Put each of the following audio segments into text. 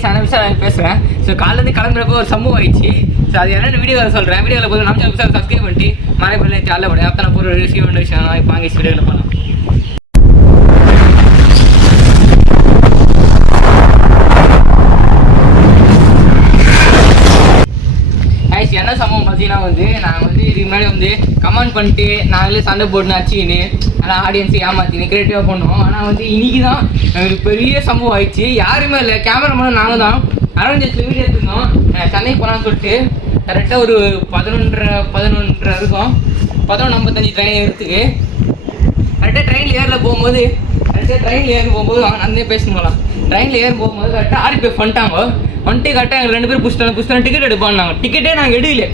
Guys நான் விஷயம் பேசுகிறேன். ஸோ காலையிலேருந்து கிளம்புறப்போ ஒரு சம்பவம் ஆயிடுச்சு. ஸோ அது என்னென்ன வீடியோவில் சொல்கிறேன். வீடியோவில் போது நம்ம சேனல் சப்ஸ்கிரைப் பண்ணிட்டு மறைப்பதில் சேனலில் போட அப்போ நான் ஒரு விஷயம் இப்போ வாங்கி வீடியோவில் பண்ணலாம். என்ன சம்பவம் பார்த்தீங்கன்னா நாங்கள் இதுக்கு முன்னாடி கமெண்ட் பண்ணிட்டு நாங்களே சண்டை போட்டு நச்சின்னு ஆனால் ஆடியன்ஸை ஏமாற்றினு கிரியேட்டிவாக பண்ணோம். ஆனால் இன்னைக்கு தான் எங்களுக்கு பெரிய சம்பவம் ஆயிடுச்சு. யாருமே இல்லை, கேமராமேன் நாங்கள் தான் அரௌண்ட் வீடியோ எடுத்துருந்தோம். சென்னை போகலான்னு சொல்லிட்டு கரெக்டாக ஒரு 11:30 இருக்கும். 11:55 ட்ரெயின் எடுத்துக்கு கரெக்டாக ட்ரெயினில் ஏரில் போகும்போது அங்கே பேசணுங்களா ட்ரெயினில் ஏறி போகும்போது கரெக்டாக RPF வந்துட்டு கரெக்டாக எங்கள் 2 பேர் புஷ்டாங்க டிக்கெட் எடுப்பாங்க. டிக்கெட்டே நாங்கள் எடுக்கல.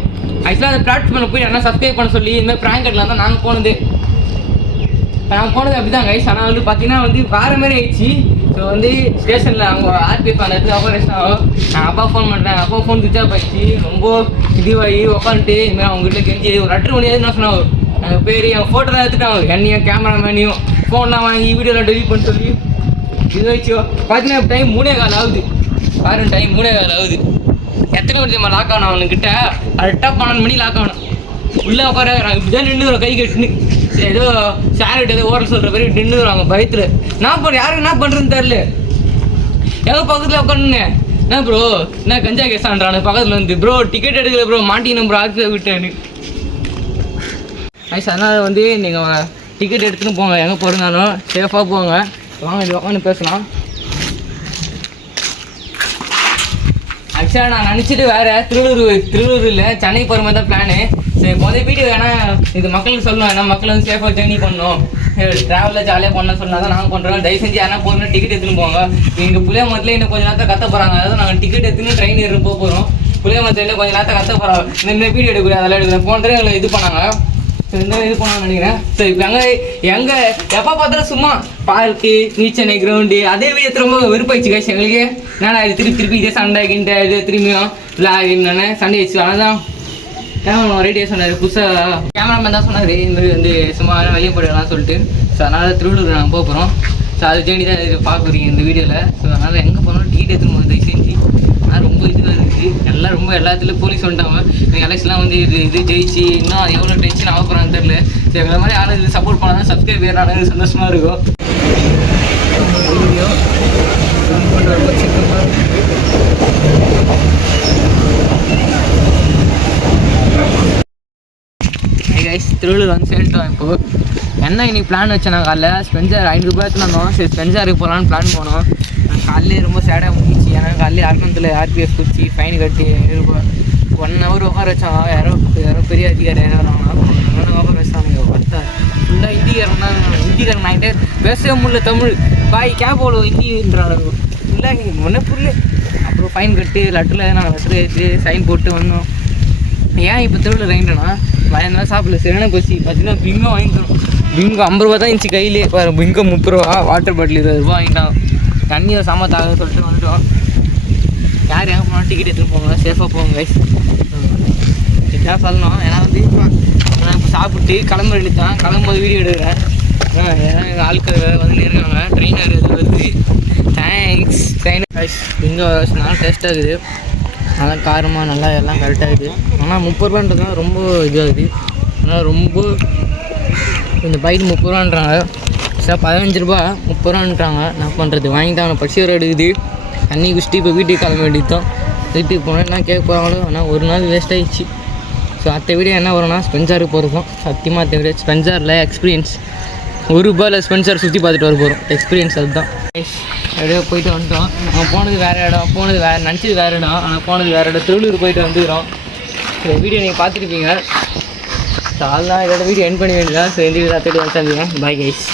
ஆக்சுவலாக அந்த பிளாட்ஃபார்மில் போய் என்ன சப்ஸ்கிரைப் பண்ண சொல்லி இந்தமாதிரி ப்ராங்க் எடுலாம் தான் நாங்கள் போனது அப்படி தான் கைஸ். ஆனால் பார்த்தீங்கன்னா வேறு மாதிரி ஆயிடுச்சு. ஸோ ஸ்டேஷனில் அவங்க RPF அந்த இடத்துல ஆபரேஷன் ஆகும். நான் அப்பா ஃபோன் பண்ணுறேன். அப்பா ஃபோன் சுவிட்ச் ஆஃப் ஆகிடுச்சு. ரொம்ப இதுவாகி உட்காந்துட்டு இதுமாதிரி அவங்க வீட்டில் கெஞ்சி ஒரு லெட்ரு பண்ணியாவது என்ன சொன்னாங்க. எங்கள் பேர் என் ஃபோட்டோலாம் எடுத்துட்டாங்க. என்னையும் கேமராமேனையும் ஃபோன்லாம் வாங்கி வீடியோலாம் டெலிட் பண்ண சொல்லி இது வச்சு பார்த்தீங்கன்னா டைம் 3:15 ஆகுது. பாருங்க டைம் 3:15 ஆகுது. எத்தனை மணி நம்ம லாக் ஆகணும் அவனுக்கிட்ட கரெக்டாக 12 மணி லாக் ஆகணும். உள்ளே உட்கார இப்படிதான் நின்று கை கட்டுன்னு ஏதோ சேரிட்டு ஏதோ ஓர சொல்கிற மாதிரி நின்றுறாங்க பயத்தில். நான் யாருக்கு என்ன பண்ணுறதுன்னு தெரில. எங்கள் பக்கத்தில் உட்காந்துன்னு என்ன ப்ரோ என்ன கஞ்சா கேஸான்றானு பக்கத்தில் ப்ரோ டிக்கெட் எடுக்கல ப்ரோ மாட்டிக்கணும் ப்ரோ RPF விட்டேன்னு. ஐஸ் அதனால் நீங்கள் டிக்கெட் எடுத்துன்னு போங்க. எங்கே போகிறதுனாலும் சேஃபாக போங்க. வாங்க இது உட்காந்து பேசலாம். ஆக்சுவலாக நான் நினச்சிட்டு வேறு திருவள்ளூர் இல்லை சென்னை போகிற மாதிரி தான் பிளானு. சரி முதல் வீடியோ ஏன்னா இது மக்களுக்கு சொல்லணும். ஏன்னா மக்கள் சேஃபாக ஜேர்னி பண்ணணும், ட்ராவலில் ஜாலியாக பண்ணணும்னு சொன்னால் தான் நாங்கள் பண்ணுறோம். தயவு செஞ்சு யாரா போகணும்னா டிக்கெட் எடுத்துன்னு போங்க. எங்கள் புளிய மரத்தில் இன்னும் கொஞ்சம் நேரத்தை கற்ற போகிறாங்க. அதாவது நாங்கள் டிக்கெட் எடுத்துன்னு ட்ரெயின் ஏறி போகிறோம். புளிய மரத்தில் கொஞ்சம் நேரத்தை கற்ற போகிறாங்க. இந்த வீடியோ எடுக்கிறேன் அதெல்லாம் எடுக்கிறேன். போன தடவை எங்களை இது பண்ணாங்க. ஸோ இந்த இது பண்ணான்னு நினைக்கிறேன். ஸோ இப்போ எங்கே எப்போ பார்த்தாலும் சும்மா பார்க்கு நீச்சனை கிரவுண்டு அதே வீடியோ ரொம்ப வெறுப்பாயிடுச்சு கைஸ் எங்களுக்கு. என்னடா இது திருப்பி இதே சண்டை கிண்ட இது திரும்பியும் இல்லை சண்டை ஆயிடுச்சு. ஆனால் கேமரா ரெடியாக சொன்னார். புதுசாக கேமராமேன் தான் சொன்னார் இந்த மாதிரி சும்மா வெளியே போயிடலாம் சொல்லிட்டு. ஸோ அதனால் திருவள்ளூர் நாங்கள் போகிறோம். ஸோ அது ஜேர்னி தான் இது பார்க்குறீங்க இந்த வீடியோவில். ஸோ அதனால் எங்கே போனோம் டிக்கெட் எடுத்துன்னு போகுது செஞ்சு. ஆனால் ரொம்ப இதுவாக இருக்குது. எல்லாம் எல்லாத்துலேயும் போலீஸ் வந்துட்டாங்க. எங்கள் எலெக்ஷன்லாம் இது ஜெயிச்சு இன்னும் எவ்வளோ டென்ஷன் ஆக போகிறான்னு தெரியல. ஸோ எங்களை மாதிரி யாரும் இது சப்போர்ட் பண்ணாலும் சப்ஸ்கிரைப் ஏறானது சந்தோஷமாக இருக்கும். வீடியோ திருவள்ளூர் சேர்ந்துட்டோம். இப்போது என்ன இன்னைக்கு பிளான் வச்சேன். நான் காலைல ஸ்பென்சர் 500 ரூபாய் எடுத்துனோம். சரி ஸ்பென்சருக்கு போகலான்னு பிளான் போனோம். நான் காலையிலே ரொம்ப சேடாக முடிச்சு. ஏன்னா காலையில் அரக்கணத்தில் RPF குச்சி ஃபைன் கட்டி 1 hour உட்கார வச்சாங்க. யாரோ பெரிய அதிகாரி யாரோ 1 hour உட்கார வச்சாங்க. பார்த்தா ஃபுல்லாக ஹிந்திக்காரன் நாங்கிட்டே பேசவே முடியல. தமிழ் பாய் கேப் அவ்வளோ ஹிந்தின்றாங்க. ஃபுல்லாக ஒன்றே புரியல. அப்புறம் ஃபைன் கட்டி லெட்டரில் நாங்கள் லெட்டர் எடுத்து சைன் போட்டு வந்தோம். ஏன் இப்போ திருவிழா வாங்கிட்டோன்னா பயந்தான் சாப்பிடல சரியான பசி. பார்த்தீங்கன்னா பிங்கோ வாங்கிட்டோம். பிங்கோ 50 ரூபா தான் இருந்துச்சு கையிலே. பிங்கோ 30 ரூபா, வாட்டர் பாட்டில் 20 ரூபா வாங்கிட்டோம். தண்ணியை சாமத்தாக சொல்லிட்டு வந்துட்டோம். யார் எங்கே போனால் டிக்கெட் எடுத்துகிட்டு போங்க, சேஃபாக போங்க கைஸ். இதுதான் சொல்லணும். ஏன்னா நான் இப்போ சாப்பிட்டு கிளம்ப வேண்டியதான். கிளம்பும்போது வீடியோ எடுக்கிறேன். ஏன்னா எங்கள் ஆட்கள் இருக்காங்க. ட்ரெயினர் வருது. Thanks trainer guys. பிங்கோ நல்லா டேஸ்ட்டாக இருக்குது. நல்லா காரமாக நல்லா எல்லாம் கரெக்டாக இருக்குது. ஆனால் 30 ரூபான்றது தான் ரொம்ப இதாகுது. ஆனால் ரொம்ப இந்த பைக் 30 ரூபான்றாங்க. சார் 15 ரூபா 30 ரூபான்றாங்க. நான் பண்ணுறது வாங்கிட்டு அவனை பசி வர எடுக்குது. தண்ணி குடிச்சிட்டு இப்போ வீட்டுக்கு கிளம்ப வேண்டியது தான். வீட்டுக்கு போனால் என்ன கேட்க போகிறாங்களோ. ஆனால் ஒரு நாள் வேஸ்ட் ஆகிடுச்சு. ஸோ அடுத்த வீடியோ என்ன வரும்னா ஸ்பென்சருக்கு போகிறோம். சத்தியமாக அடுத்த வீடியோ ஸ்பென்சரில் எக்ஸ்பீரியன்ஸ் ₹1 ஸ்பென்சர் சுற்றி பார்த்துட்டு வர போகிறோம். எக்ஸ்பீரியன்ஸ் அதுதான். எப்படியோ போயிட்டு வந்துட்டோம். அவன் போனது வேறு இடம், நினச்சது வேறு இடம். ஆனால் போனது வேறு இடம். திருவள்ளூர் போயிட்டு வந்துக்கிறோம். ஸோ வீடியோ நீங்கள் பார்த்துருப்பீங்க. ஸோ அதெல்லாம் இதோட வீடியோ எண்ட் பண்ணி வேண்டியதான். ஸோ இந்த வீடியோ தேடி வந்துட்டாங்க. Bye guys.